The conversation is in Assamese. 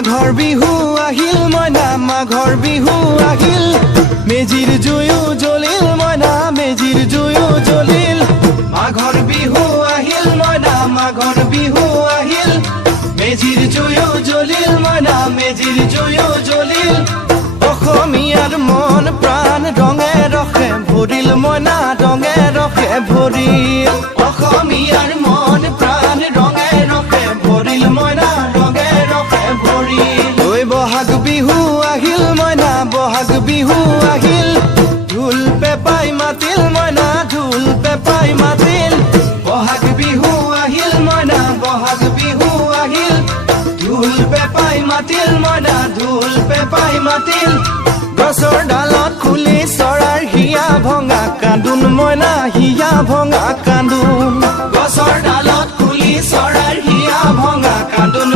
মাঘৰ বিহু আহিল মইনা মাঘৰ বিহু আহিল মেজিৰ জুয়ো জ্বলিল মইনা মেজিৰ জুয়ো জ্বলিল মাঘৰ বিহু আহিল মইনা মাঘৰ বিহু আহিল মেজিৰ জুয়ো জ্বলিল মইনা মেজিৰ জুয়ো জ্বলিল অসমীয়াৰ মন প্ৰাণ ৰঙে ৰখে ভৰিল মইনা ৰঙে ৰখে ভৰিল অসমীয়াৰ মন প্ৰাণ ৰঙে ৰখে ভৰিল মইনা ৰঙে ৰখে ভৰিল ঐ বহাগ বিহু আহিল মইনা বহাগ বিহু আহিল ঢোল পেপাই মাতিল মইনা ঢোল পেপাই মাতিল বহাগ বিহু আহিল মইনা বহাগ বিহু আহিল ঢোল পেপাই মাতিল মইনা ঢোল পেপাই মাতিল গছৰ ডালত খুলি চৰাৰ হিয়া ভঙা কান্দোন মইনা হিয়া ভঙা কান্দোন গছৰ ডালত খুলি চৰাৰ হিয়া ভঙা কান্দোন